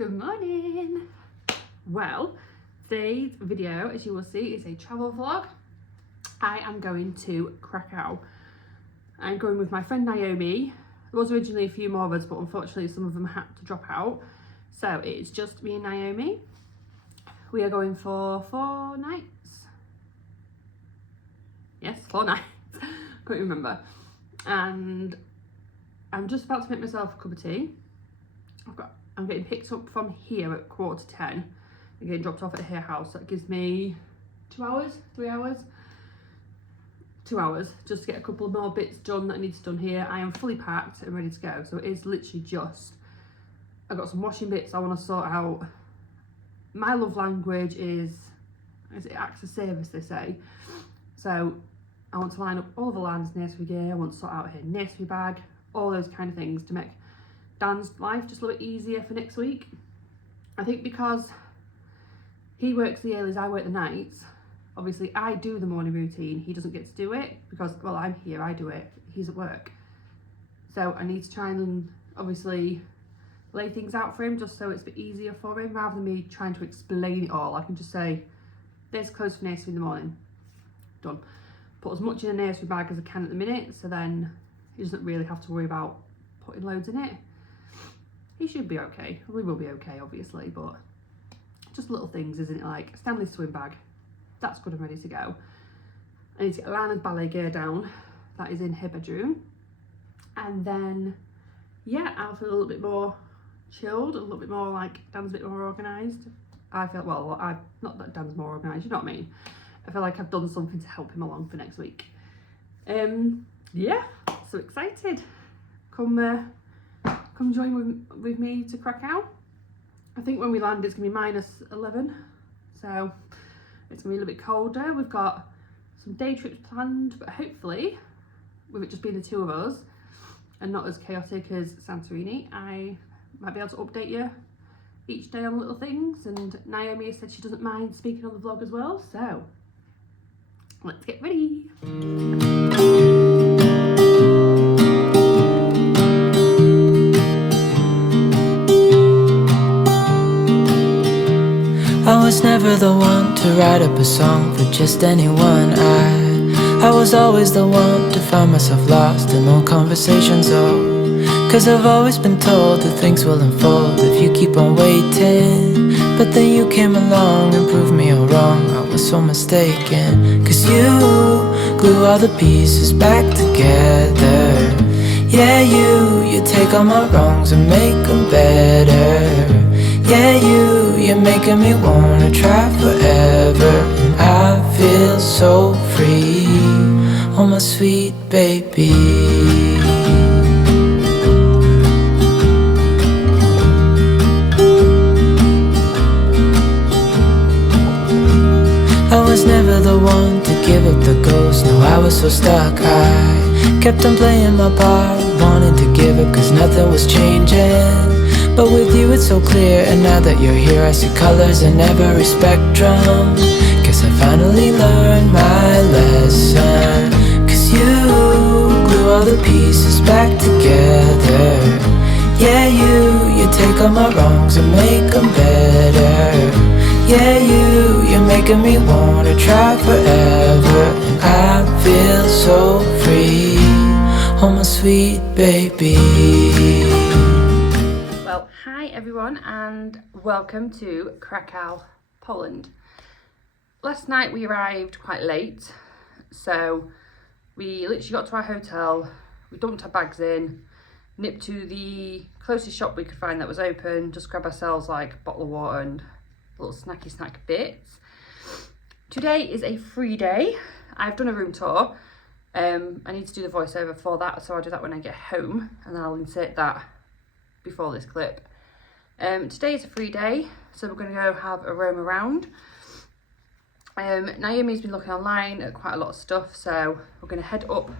Good morning. Well, today's video, as you will see, is a travel vlog. I am going to Krakow. I'm going with my friend Naomi. There was originally a few more of us, but unfortunately some of them had to drop out. So it's just me and Naomi. We are going for 4 nights. Yes, 4 nights. Couldn't remember. And I'm just about to make myself a cup of tea. I'm getting picked up from here at 10:15 and getting dropped off at her house. That gives me 2 hours, 3 hours. 2 hours just to get a couple of more bits done that needs done here. I am fully packed and ready to go. So it is literally just, I've got some washing bits I want to sort out. My love language is it acts of service, they say. So I want to line up all the Land's nursery gear. I want to sort out her nursery bag, all those kind of things to make Dan's life just a little bit easier for next week. I think because he works the earlies, I work the nights. Obviously I do the morning routine, he doesn't get to do it because, well, I'm here, I do it, he's at work. So I need to try and obviously lay things out for him just so it's a bit easier for him, rather than me trying to explain it all. I can just say, there's clothes for nursery in the morning, done. Put as much in a nursery bag as I can at the minute, so then he doesn't really have to worry about putting loads in it. He should be okay. We will be okay, obviously, but just little things, isn't it? Like Stanley's swim bag, that's good and ready to go. I need to get Lana's ballet gear down, that is in her bedroom. And then, yeah, I'll feel a little bit more chilled, a little bit more like Dan's a bit more organised. I feel, well, not that Dan's more organised, you know what I mean? I feel like I've done something to help him along for next week. Yeah, so excited. Come join with me to Krakow. I think when we land it's going to be -11, so it's going to be a little bit colder. We've got some day trips planned, but hopefully, with it just being the 2 of us and not as chaotic as Santorini, I might be able to update you each day on little things. And Naomi has said she doesn't mind speaking on the vlog as well, so let's get ready. I was never the one to write up a song for just anyone. I was always the one to find myself lost in long conversations, oh. Cause I've always been told that things will unfold if you keep on waiting. But then you came along and proved me all wrong. I was so mistaken. Cause you glue all the pieces back together. Yeah, you take all my wrongs and make them better. Yeah, you're making me wanna try forever. And I feel so free, oh my sweet baby. I was never the one to give up the ghost. No, I was so stuck. I kept on playing my part, wanting to give up cause nothing was changing. But with you it's so clear, and now that you're here I see colors in every spectrum. Guess I finally learned my lesson. Cause you glue all the pieces back together. Yeah, you take all my wrongs and make them better. Yeah, you're making me wanna try forever. And I feel so free, oh my sweet baby. Well, hi everyone and welcome to Krakow, Poland. Last night we arrived quite late, so we literally got to our hotel, we dumped our bags in, nipped to the closest shop we could find that was open, just grab ourselves like a bottle of water and little snacky snack bits. Today is a free day. I've done a room tour. I need to do the voiceover for that, so I'll do that when I get home and then I'll insert that before this clip. Today is a free day, so we're going to go have a roam around. Naomi's been looking online at quite a lot of stuff, so we're going to head up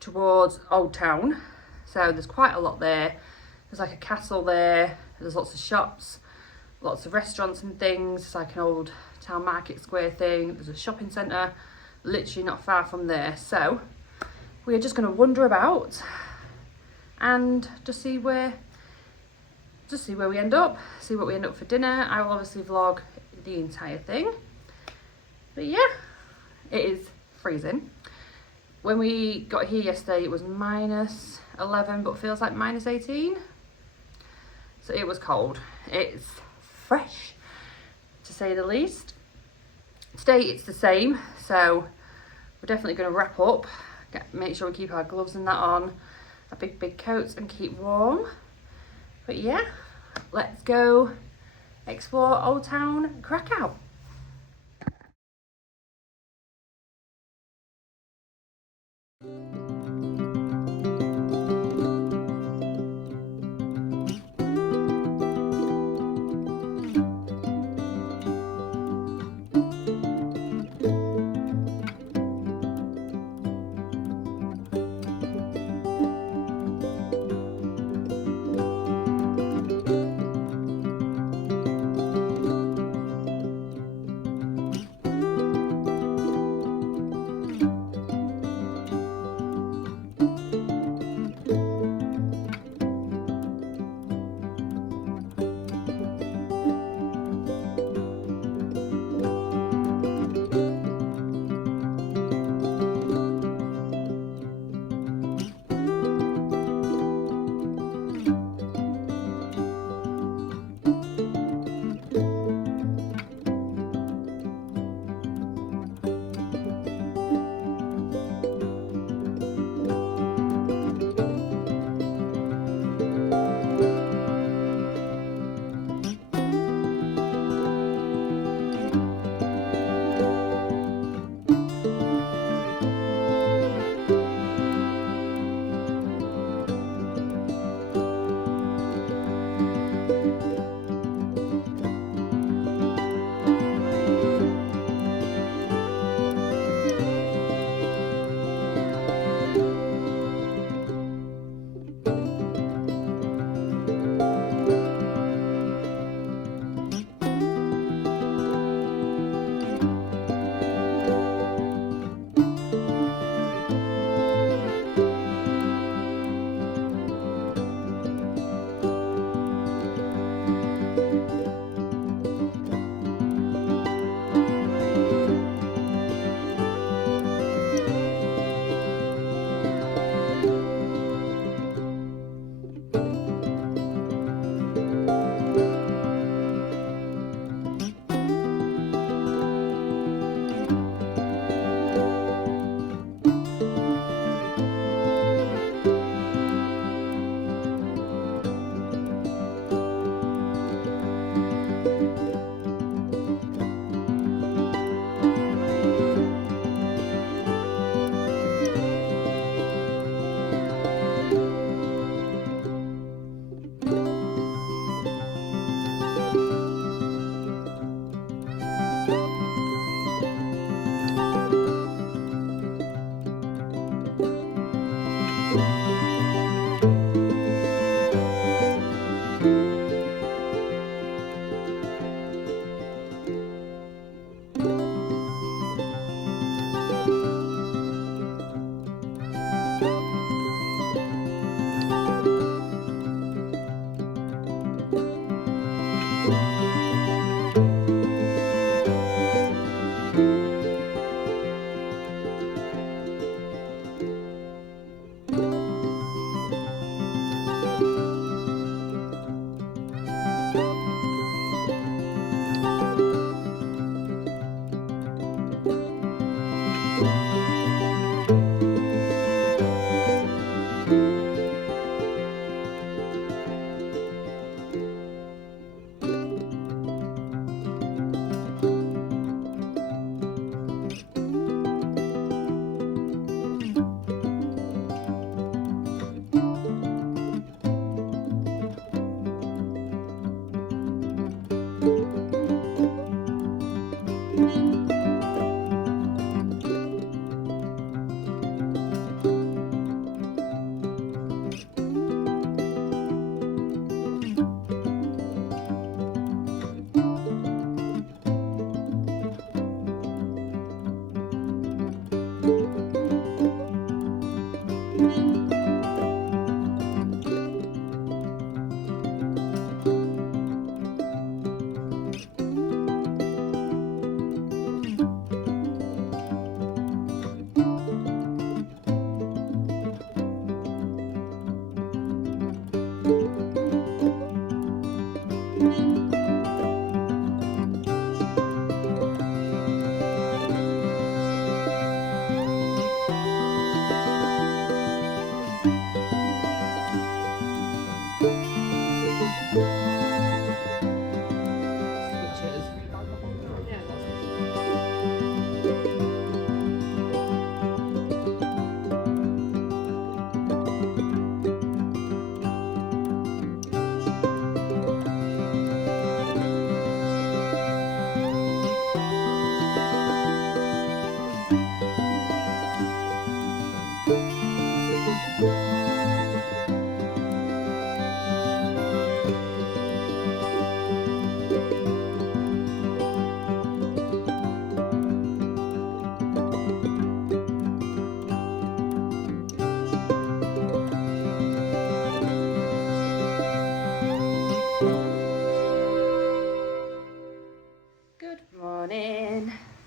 towards Old Town. So there's quite a lot there. There's like a castle there, there's lots of shops, lots of restaurants and things. It's like an old town market square thing. There's a shopping centre literally not far from there. So we're just going to wander about and just see where just see where we end up, see what we end up for dinner. I will obviously vlog the entire thing. But yeah, it is freezing. When we got here yesterday, it was -11, but feels like -18. So it was cold. It's fresh, to say the least. Today it's the same, so we're definitely going to wrap up, make sure we keep our gloves and that on, our big coats, and keep warm. But yeah, let's go explore Old Town Krakow.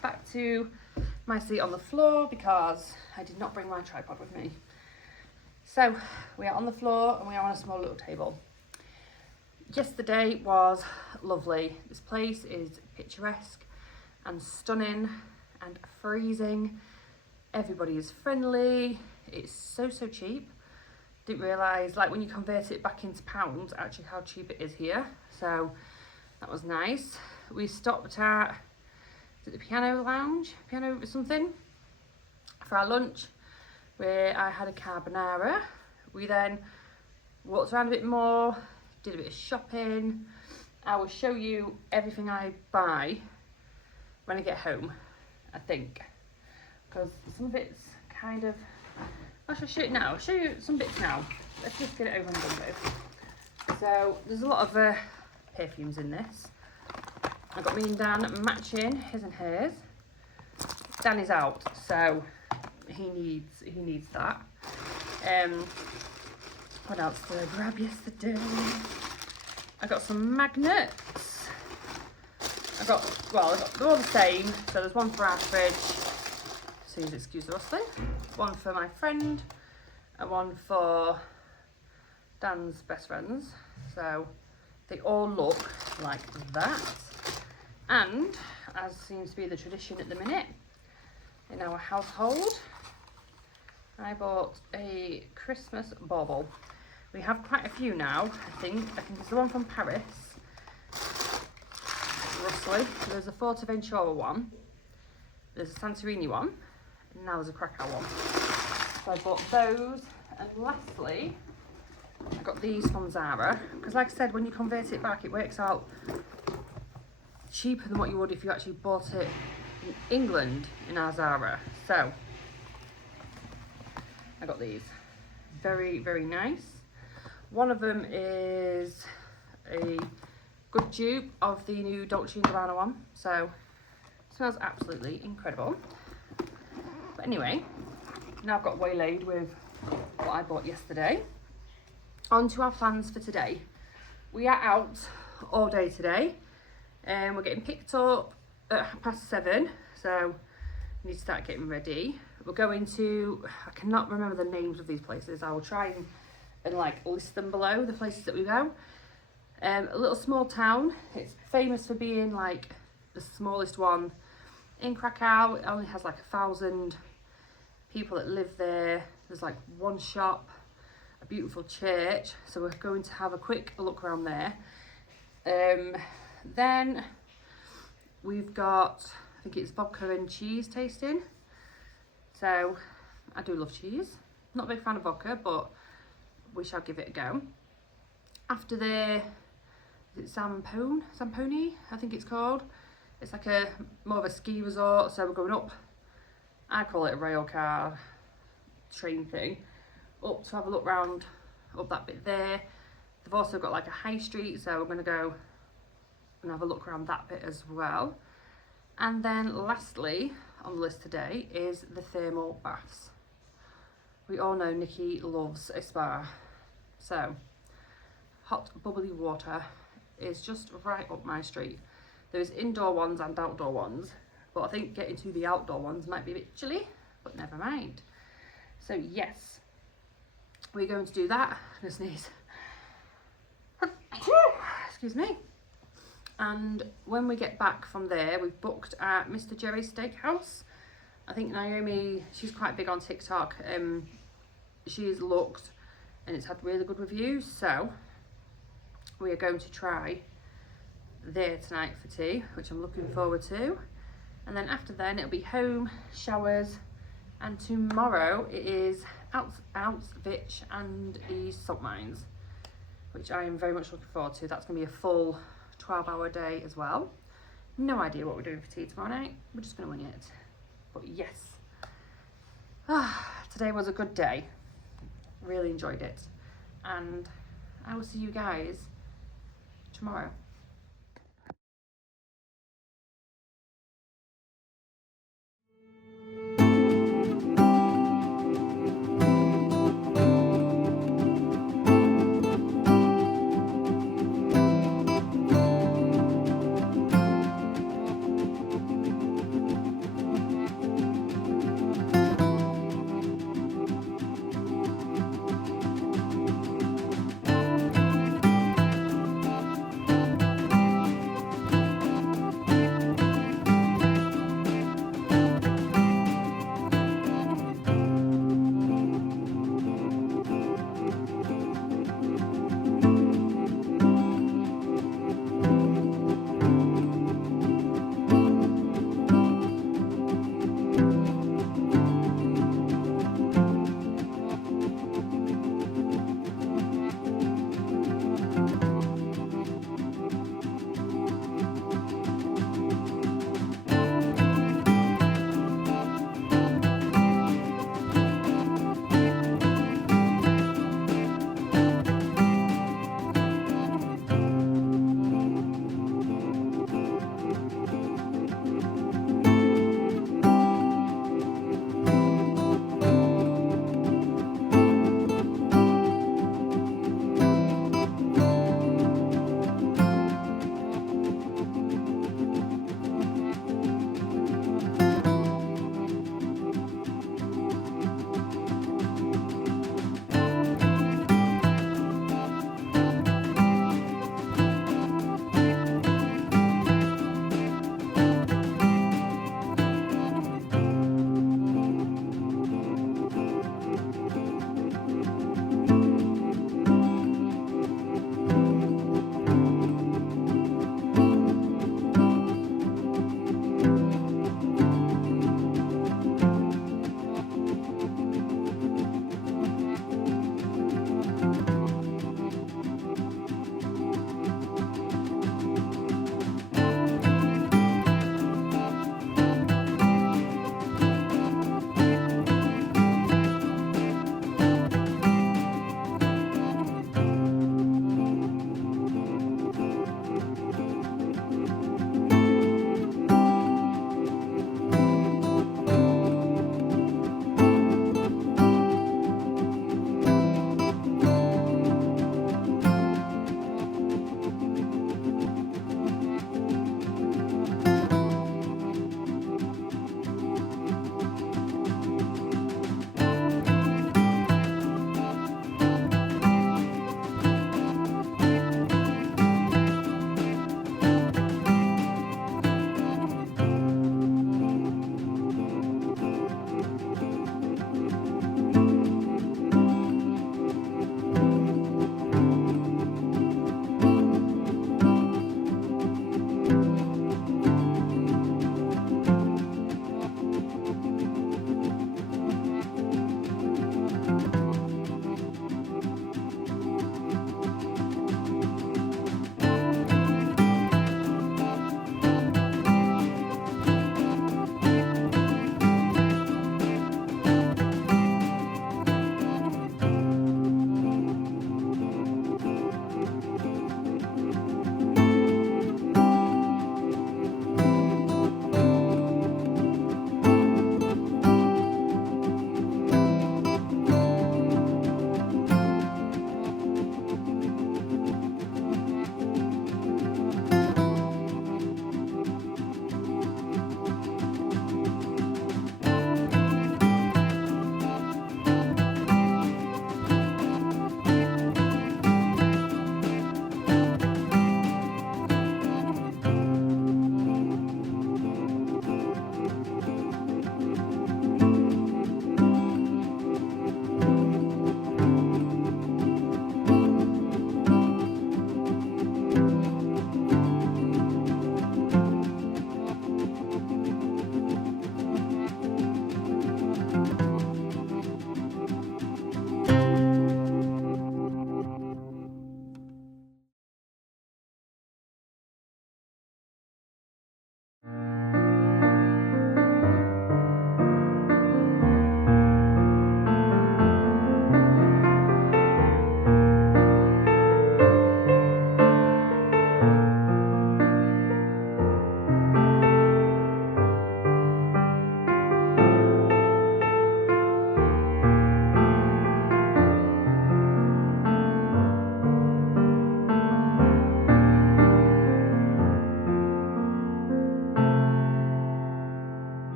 Back to my seat on the floor because I did not bring my tripod with me. So we are on the floor and we are on a small little table. Yesterday was lovely. This place is picturesque and stunning and freezing. Everybody is friendly. It's so cheap. Didn't realise, like, when you convert it back into pounds, actually how cheap it is here. So that was nice. We stopped at the piano lounge, piano something, for our lunch, where I had a carbonara. We then walked around a bit more, did a bit of shopping. I will show you everything I buy when I get home, I think, because some of it's kind of, I shall show it now. I'll show you some bits now. Let's just get it over and done with. So there's a lot of perfumes in this. I got me and Dan matching his and hers. Dan is out, so he needs that. What else did I grab yesterday? I got some magnets. they're all the same. So there's one for our fridge, please excuse the rustling, one for my friend, and one for Dan's best friends. So they all look like that. And, as seems to be the tradition at the minute in our household, I bought a Christmas bauble. We have quite a few now, I think. It's the one from Paris, roughly. There's a Forteventura one, there's a Santorini one, and now there's a Krakow one. So I bought those, and lastly, I got these from Zara, because like I said, when you convert it back, it works out cheaper than what you would if you actually bought it in England in our Zara. So I got these, very nice. One of them is a good dupe of the new Dolce & Gabbana one, so it smells absolutely incredible. But anyway, now I've got waylaid with what I bought yesterday. On to our plans for today. We are out all day today, and we're getting picked up at 7:30, so we need to start getting ready. We're going to, I cannot remember the names of these places. I will try and like list them below, the places that we go. A little small town. It's famous for being like the smallest one in Krakow. It only has like 1,000 people that live there. There's like one shop, a beautiful church. So we're going to have a quick look around there. Then we've got, I think it's vodka and cheese tasting. So I do love cheese. Not a big fan of vodka, but we shall give it a go. After there, is it Zamponi, I think it's called. It's like a more of a ski resort. So we're going up, I call it a rail car train thing, up to have a look round up that bit there. They've also got like a high street, so we're going to go and have a look around that bit as well. And then lastly on the list today is the thermal baths. We all know Nikki loves a spa, so hot bubbly water is just right up my street. There's indoor ones and outdoor ones, but I think getting to the outdoor ones might be a bit chilly, but never mind. So yes, we're going to do that. I'm gonna sneeze. Excuse me. And when we get back from there, we've booked at Mr. Jerry's Steakhouse. I think Naomi, she's quite big on TikTok. She's looked and it's had really good reviews, so we are going to try there tonight for tea, which I'm looking forward to. And then after then it'll be home, showers, and tomorrow it is Auschwitz and the salt mines, which I am very much looking forward to. That's going to be a full 12-hour day as well. No idea what we're doing for tea tomorrow night. We're just going to wing it. But yes, today was a good day. Really enjoyed it. And I will see you guys tomorrow.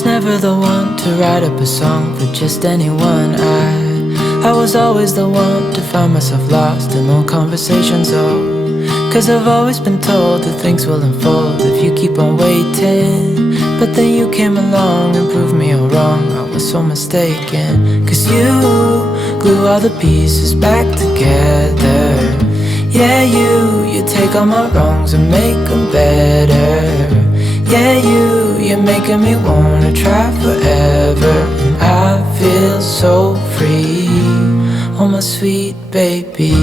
was never the one to write up a song for just anyone. I was always the one to find myself lost in long conversations. Cause I've always been told that things will unfold if you keep on waiting. But then you came along and proved me all wrong. I was so mistaken. Cause you glue all the pieces back together. Yeah, you take all my wrongs and make them better. Yeah, you're making me wanna try forever. And I feel so free, oh my sweet baby.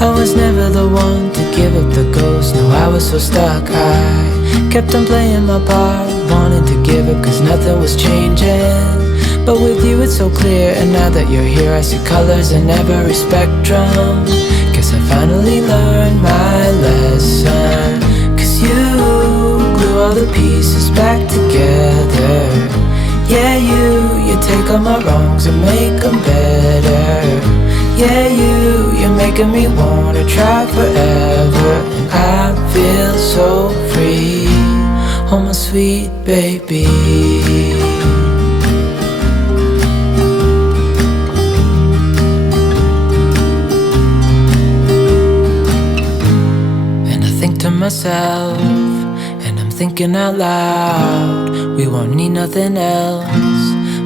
I was never the one to give up the ghost. No, I was so stuck. I kept on playing my part, wanting to give up cause nothing was changing. But with you it's so clear, and now that you're here I see colors in every spectrum. Guess I finally learned my lesson. Cause you glue all the pieces back together. Yeah, you take all my wrongs and make them better. Yeah, you're making me wanna try forever. And I feel so free, oh my sweet baby. And I think to myself, and I'm thinking out loud, we won't need nothing else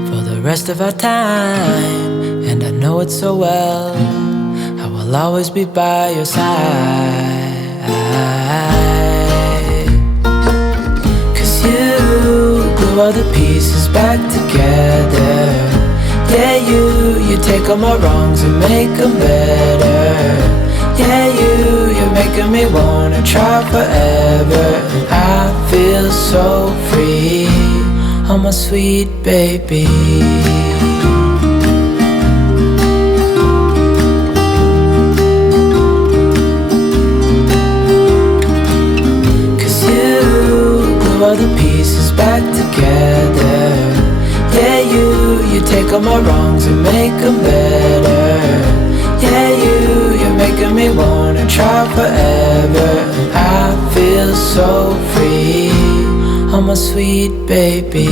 for the rest of our time. And I know it so well, I will always be by your side. Cause you glue all the pieces back together. Yeah, you take all my wrongs and make them better. Yeah, you're making me wanna try forever. And I feel so free, oh my sweet baby. All the pieces back together. Yeah, you take all my wrongs and make them better. Yeah, you're making me wanna try forever. And I feel so free, oh my sweet baby.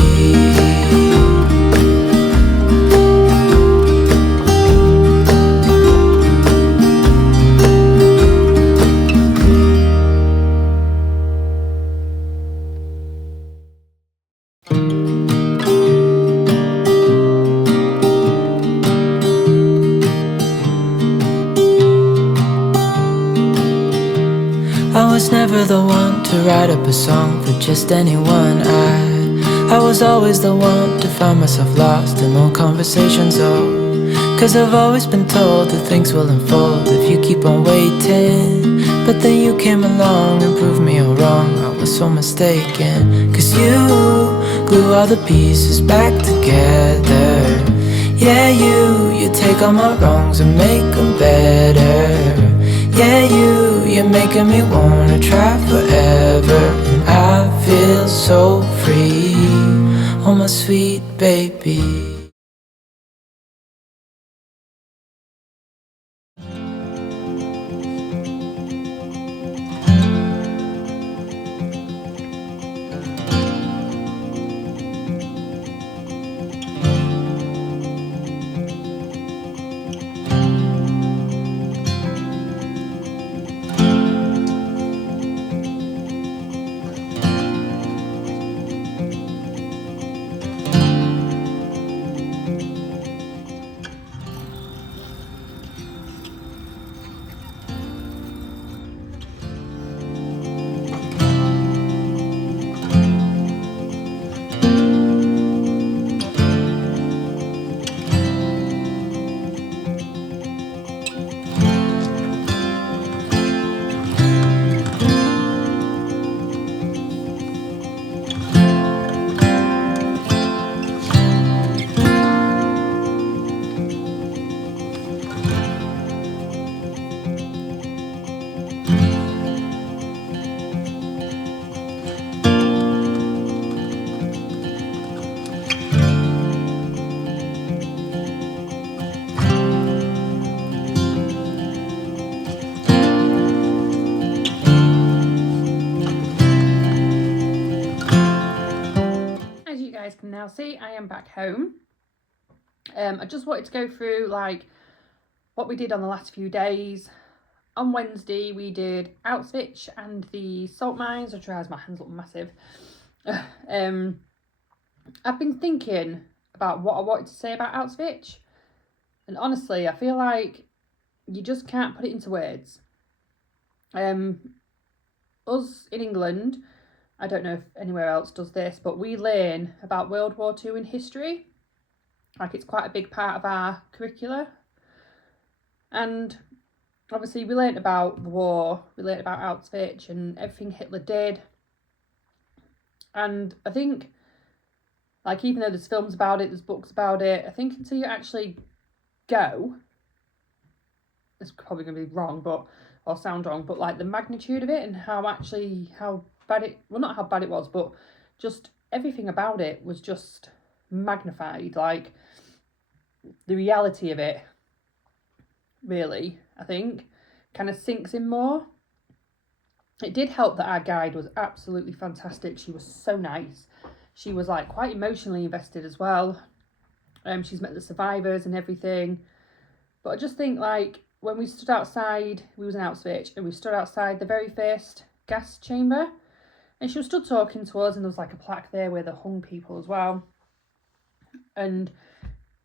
I was never the one to write up a song for just anyone. I was always the one to find myself lost in long conversations. Cause I've always been told that things will unfold if you keep on waiting. But then you came along and proved me all wrong. I was so mistaken. Cause you glue all the pieces back together. Yeah, you take all my wrongs and make them better. Yeah, you're making me wanna try forever. And I feel so free, oh my sweet baby. can now see, I am back home. I just wanted to go through like what we did on the last few days. On Wednesday we did Auschwitz and the salt mines, which realised my hands look massive. I've been thinking about what I wanted to say about Auschwitz, and honestly I feel like you just can't put it into words. Us in England, I don't know if anywhere else does this, but we learn about World War II in history. Like, it's quite a big part of our curricula. And obviously we learnt about the war, we learnt about Auschwitz and everything Hitler did. And I think, like, even though there's films about it, there's books about it, I think until you actually go, it's probably going to be wrong, but, or sound wrong, but like the magnitude of it and how bad it, well, not how bad it was, but just everything about it was just magnified. Like, the reality of it, really, I think, kind of sinks in more. It did help that our guide was absolutely fantastic. She was so nice. She was like quite emotionally invested as well. She's met the survivors and everything. But I just think, like, when we stood outside, we was in Auschwitz, and we stood outside the very first gas chamber, and she was stood talking to us, and there was like a plaque there where they hung people as well. And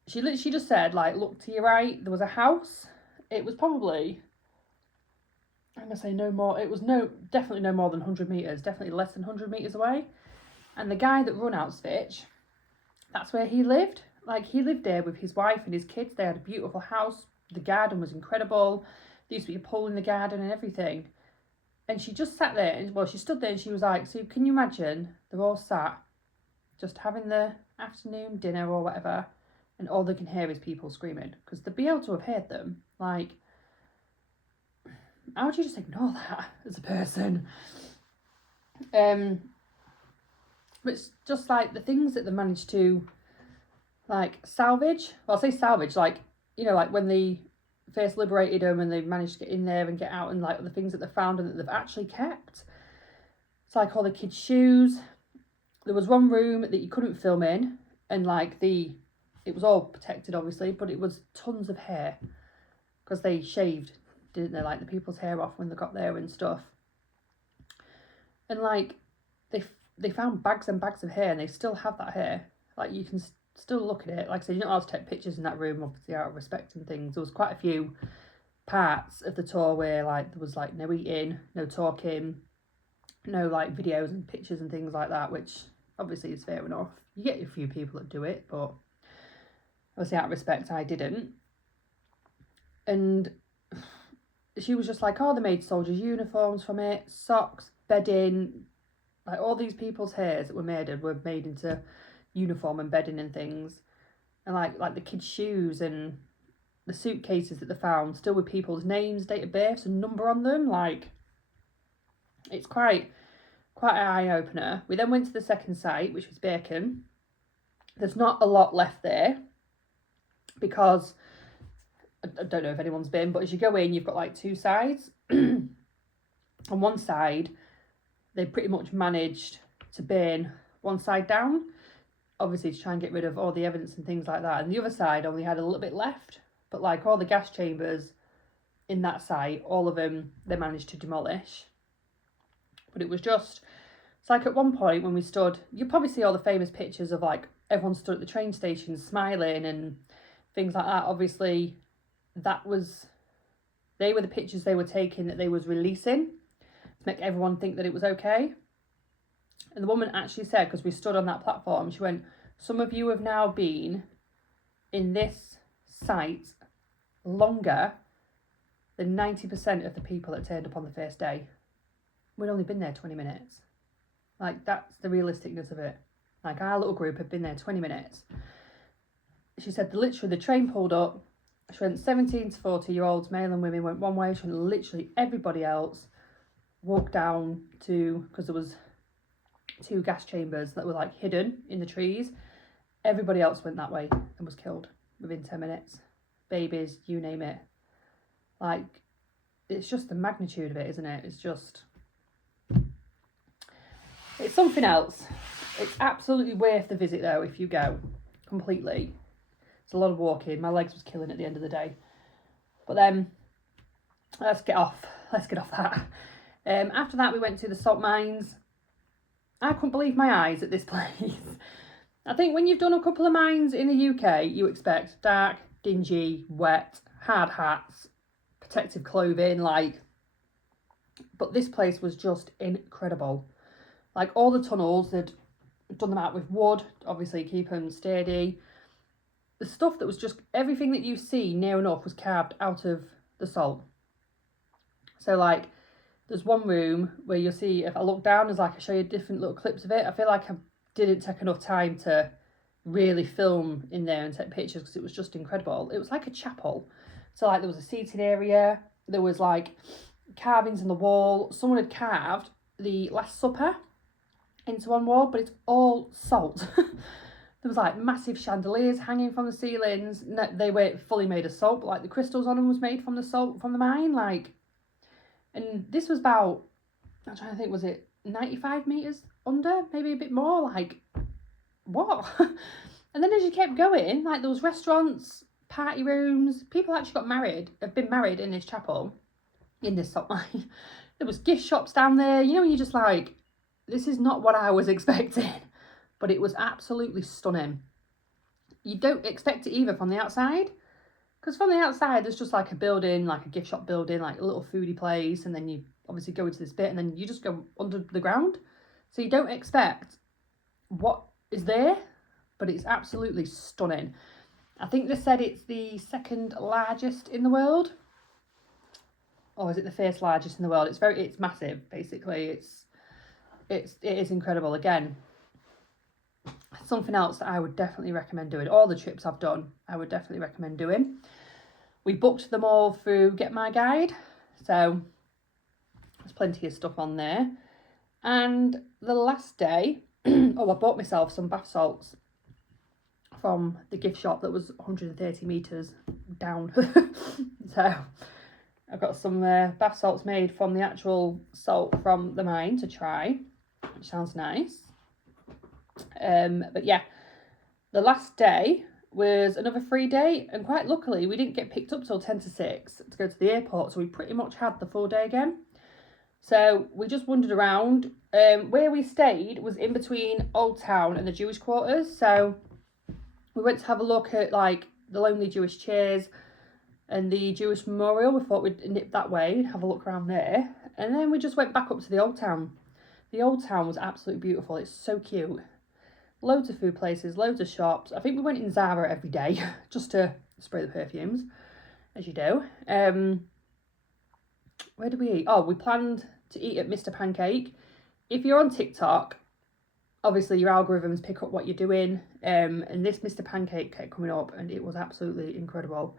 she just said, like, look to your right, there was a house. It was probably, I'm going to say no more, it was definitely no more than 100 metres, definitely less than 100 metres away. And the guy that run Auschwitz, that's where he lived. Like, he lived there with his wife and his kids. They had a beautiful house. The garden was incredible. There used to be a pool in the garden and everything. And she just sat there, and well, she stood there and she was like, so can you imagine, they're all sat, just having the afternoon dinner or whatever, and all they can hear is people screaming, because they'd be able to have heard them. Like, how would you just ignore that as a person? But it's just like the things that they managed to, like, salvage. Well, I'll say salvage, like, you know, like when they first liberated them and they managed to get in there and get out, and like the things that they found and that they've actually kept. It's like all the kids' shoes. There was one room that you couldn't film in, and like it was all protected obviously, but it was tons of hair, because they shaved, didn't they, like the people's hair off when they got there and stuff. And like they found bags and bags of hair, and they still have that hair. Like, you can still look at it. Like I said, you don't have to take pictures in that room, obviously, out of respect and things. There was quite a few parts of the tour where like there was like no eating, no talking, no like videos and pictures and things like that, which obviously is fair enough. You get a few people that do it, but obviously out of respect I didn't. And she was just like, oh, they made soldiers' uniforms from it, socks, bedding, like all these people's hairs that were made into uniform and bedding and things. And like the kids' shoes and the suitcases that they found, still with people's names, date of births and number on them. Like, it's quite an eye-opener. We then went to the second site, which was Bacon. There's not a lot left there, because I don't know if anyone's been, but as you go in, you've got like two sides. On one side, they pretty much managed to burn one side down, obviously to try and get rid of all the evidence and things like that. And the other side only had a little bit left, but like all the gas chambers in that site, all of them, they managed to demolish. But it was just, it's like at one point when we stood, you probably see all the famous pictures of like everyone stood at the train station smiling and things like that. Obviously, they were the pictures they were taking that they was releasing to make everyone think that it was okay. And the woman actually said, because we stood on that platform, she went, some of you have now been in this site longer than 90% of the people that turned up on the first day. We'd only been there 20 minutes. Like, that's the realisticness of it. Like, our little group had been there 20 minutes. She said, literally, the train pulled up. She went 17 to 40-year-olds, male and women, went one way. She went, literally everybody else walked down to, because there was two gas chambers that were like hidden in the trees. Everybody else went that way and was killed within 10 minutes. Babies, you name it. Like, it's just the magnitude of it, isn't it? It's something else. It's absolutely worth the visit though if you go, completely. It's a lot of walking. My legs was killing at the end of the day. But then, let's get off that. After that we went to the salt mines. I couldn't believe my eyes at this place. I think when you've done a couple of mines in the UK, you expect dark, dingy, wet, hard hats, protective clothing, but this place was just incredible. Like all the tunnels, they'd done them out with wood, obviously keep them steady. The stuff that was just, everything that you see near enough was carved out of the salt. So like, there's one room where you'll see, if I look down, there's like, I show you different little clips of it. I feel like I didn't take enough time to really film in there and take pictures because it was just incredible. It was like a chapel. So like there was a seating area, there was like carvings in the wall. Someone had carved the Last Supper into one wall, but it's all salt. There was like massive chandeliers hanging from the ceilings. No, they were fully made of salt, but like the crystals on them was made from the salt from the mine. Like, and this was about, I'm trying to think, was it 95 metres under? Maybe a bit more, like, what? And then as you kept going, like there was restaurants, party rooms, people actually have been married in this chapel, in this salt mine. There was gift shops down there, you know, and you're just like, this is not what I was expecting. But it was absolutely stunning. You don't expect it either from the outside, because from the outside there's just like a building, like a gift shop building, like a little foodie place, and then you obviously go into this bit and then you just go under the ground. So you don't expect what is there, but it's absolutely stunning. I think they said it's the second largest in the world. Or is it the first largest in the world? It's massive, basically. It is incredible. Again, something else that I would definitely recommend doing. All the trips I've done, I would definitely recommend doing. We booked them all through Get My Guide, so there's plenty of stuff on there. And the last day, I bought myself some bath salts from the gift shop that was 130 metres down. So I've got some bath salts made from the actual salt from the mine to try, which sounds nice. But yeah, the last day was another free day, and quite luckily we didn't get picked up till 10 to 6 to go to the airport, so we pretty much had the full day again. So we just wandered around. Where we stayed was in between Old Town and the Jewish quarters, so we went to have a look at like the Lonely Jewish Chairs and the Jewish Memorial. We thought we'd nip that way and have a look around there, and then we just went back up to the Old Town. The Old Town was absolutely beautiful. It's so cute. Loads of food places, loads of shops. I think we went in Zara every day just to spray the perfumes, as you do. Where did we eat? Oh, we planned to eat at Mr. Pancake. If you're on TikTok, obviously your algorithms pick up what you're doing. And this Mr. Pancake kept coming up and it was absolutely incredible.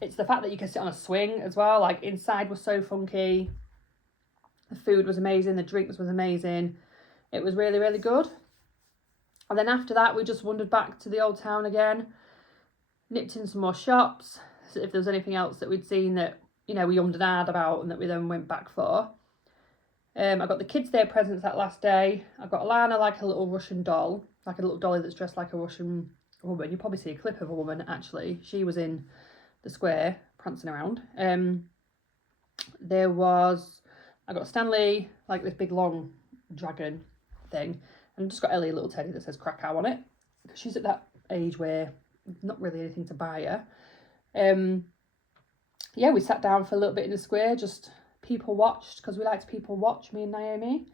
It's the fact that you can sit on a swing as well. Like inside was so funky. The food was amazing. The drinks was amazing. It was really, really good. And then after that, we just wandered back to the Old Town again, nipped in some more shops, so if there was anything else that we'd seen that, you know, we ummed and ahed about and that we then went back for. I got the kids their presents that last day. I got Alana like a little Russian doll, like a little dolly that's dressed like a Russian woman. You probably see a clip of a woman, actually. She was in the square, prancing around. I got Stanley, like this big long dragon thing. And just got Ellie a little teddy that says Krakow on it, because she's at that age where not really anything to buy her. Yeah, we sat down for a little bit in the square, just people watched, because we like to people watch, me and Naomi.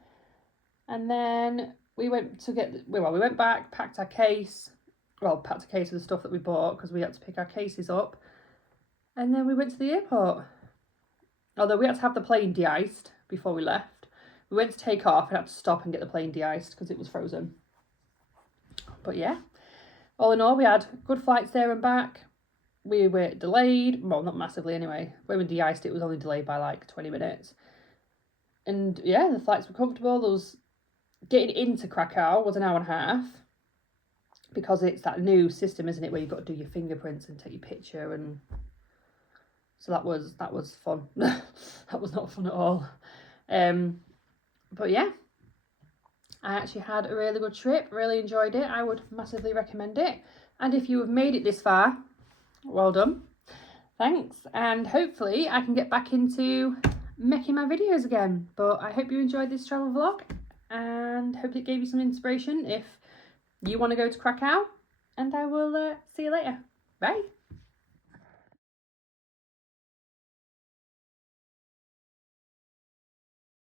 And then we went back, packed a case of the stuff that we bought, because we had to pick our cases up. And then we went to the airport. Although we had to have the plane de-iced before we left. We went to take off and had to stop and get the plane de-iced because it was frozen. But yeah, all in all, we had good flights there and back. We were delayed, well, not massively anyway. When we de-iced, it was only delayed by like 20 minutes. And yeah, the flights were comfortable. Getting into Krakow was an hour and a half, because it's that new system, isn't it, where you've got to do your fingerprints and take your picture, and so that was fun. That was not fun at all. But yeah, I actually had a really good trip, really enjoyed it. I would massively recommend it. And if you have made it this far, well done. Thanks. And hopefully I can get back into making my videos again. But I hope you enjoyed this travel vlog and hope it gave you some inspiration if you want to go to Krakow. And I will see you later. Bye.